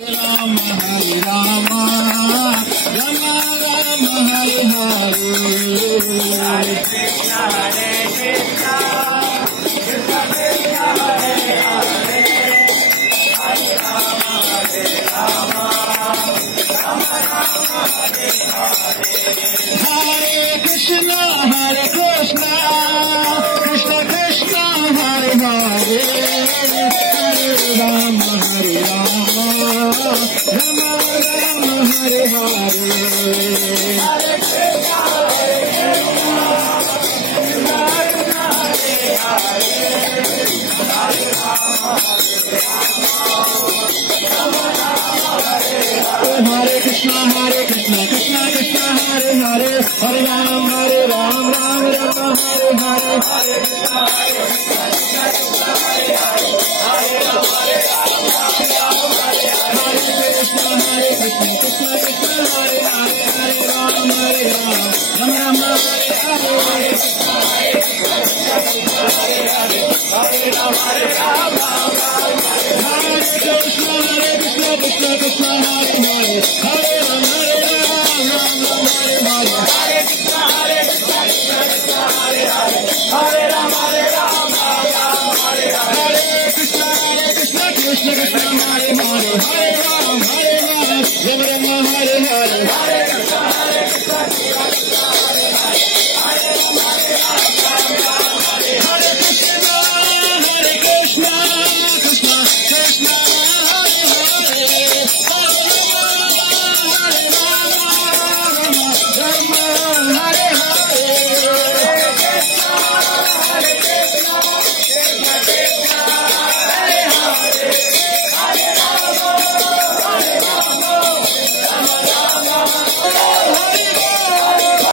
Ram Hare Rama, Rama Rama Hare Hare, Hare Krishna Krishna Krishna Hare Hare, Hare Rama Hare Rama, Rama Rama Hare Hare, Hare Krishna Krishna Krishna Hare Hare, Hare Rama Hare Rama, Rama Rama Hare Hare, Hare Krishna Krishna Krishna Hare Hare, Hare Rama Hare Rama, Rama Rama Hare Hare, Hare Krishna Krishna Krishna Hare Hare, Hare Ram Ram Rama Hare Hare, Hare Krishna Krishna Krishna Hare Hare, Hare Ram Ram Hare Hare, Hare Krishna Krishna Krishna Hare Hare, Hare Ram Rama Hare Hare, Hare Krishna Krishna Krishna Hare Hare, Hare Ram Hare Hare, Hare Krishna Krishna Krishna Hare Hare, Hare